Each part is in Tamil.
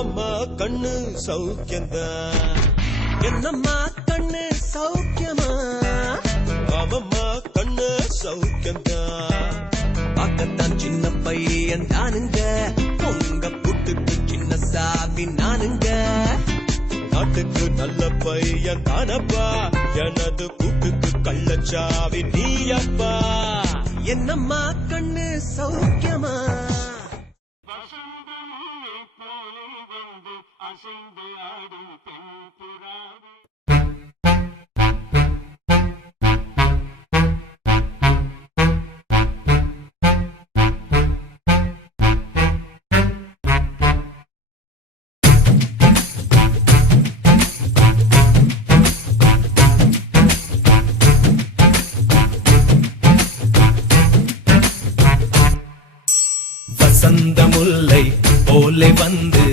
ஆமம்மா கண்ணு சௌக்கியந்தா என்னம்மா கண்ணு சௌக்கியமா ஆமம்மா கண்ணு சௌக்கியந்தா பார்க்கத்தான் சின்ன பையன் தானுங்க பொங்க புட்டுக்கு சின்ன சாவி நானுங்க நாட்டுக்கு நல்ல பையன் தானப்பா எனது கூட்டுக்கு கள்ளச்சாவி நீயப்பா என்னம்மா கண்ணு சௌக்கியமா அசைந்து ஆடும் பெண் புறாவே வசந்த முல்லை போலே வந்து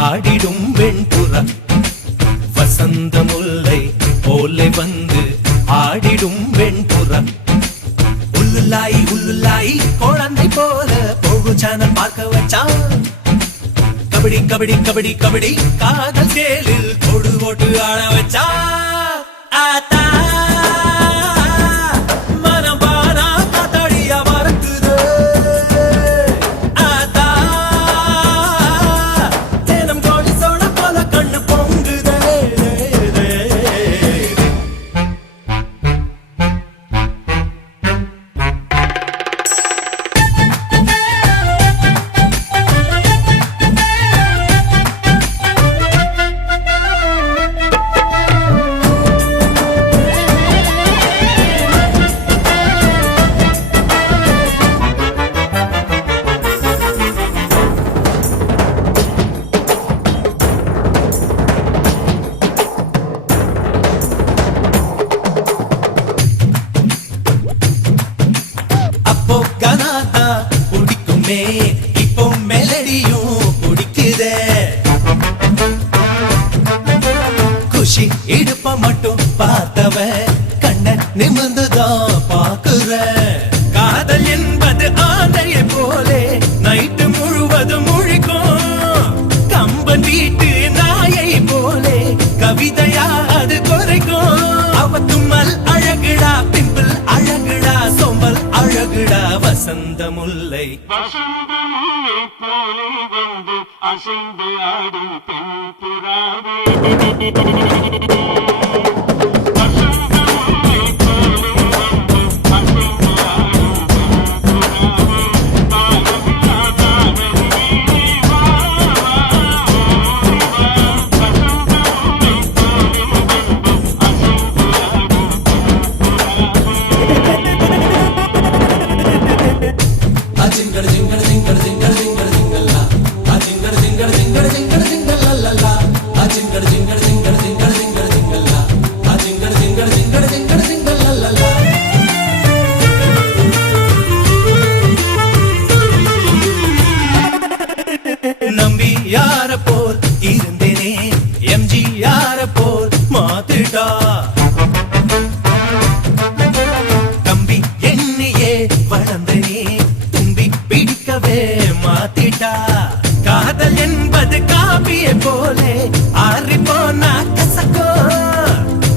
ஆடிடும் வெண்புறா வசந்த முல்லை போலே வந்து ஆடிடும் வெண்புறா உள்ளுலாய் உள்ளுலாய் குழந்தை போல போகு சேனல் பார்க்க வச்சான் கபடி கபடி கபடி கபடி காதல் சேலில் கொடு ஓட்டு ஆட வச்சா ஆத்தா இப்போ மெலடியும் பிடிக்குதே குஷி இடுப்ப மட்டும் பார்த்தவ கண்ண நிமிர்ந்துதான் பாக்குற காதல் என்பது ஆந்தையை போலே நைட்டு முழுவதும் முழிக்கும் கம்பன் வீட்டு நாயை போலே கவிதையா அது குறைக்கும் அவ தும்மல் அழகுடா பிம்பிள் அழகுடா சொம்பல் அழகுடா வசந்த முல்லை போலே வந்து அசைந்து ஆடும் பெண் புறாவே நம்பி யார போல் இருந்தேனே எம்ஜி யார போல் மாத்திட்டா தம்பி என்னையே வளர்ந்தனே தும்பி பிடிக்கவே மாத்திட்டா காதல் என்பது காப்பியை போலே ஆறி போனா கசக்கோ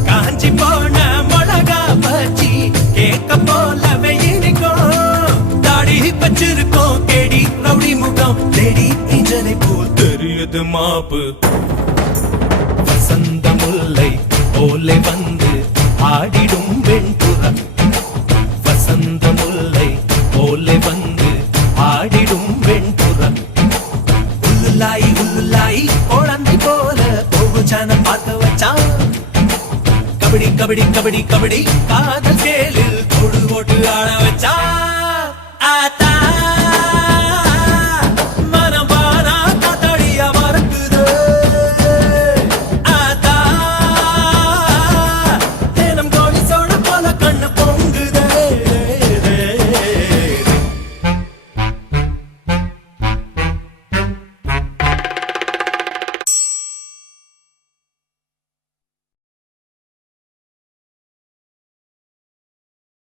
காஞ்சி போன மிளகா பச்சி கேட்க போலவே இனிக்கும் தாடி வச்சிருக்கோம் கேடி ரவுடி முகம் தேடி இஞ்சனை போல் தெரியுது மாப்பு வசந்த முல்லை போலே வந்து ஆடிடும் வெண்புறா வசந்த முல்லை போலே வந்து ஆடிடும் வெண்புறா உள்ளுலாய் உள்ளுலாய் குழந்தை போல போகு சேனல் பார்க்க வச்சான் கபடி கபடி கபடி கபடி காதல்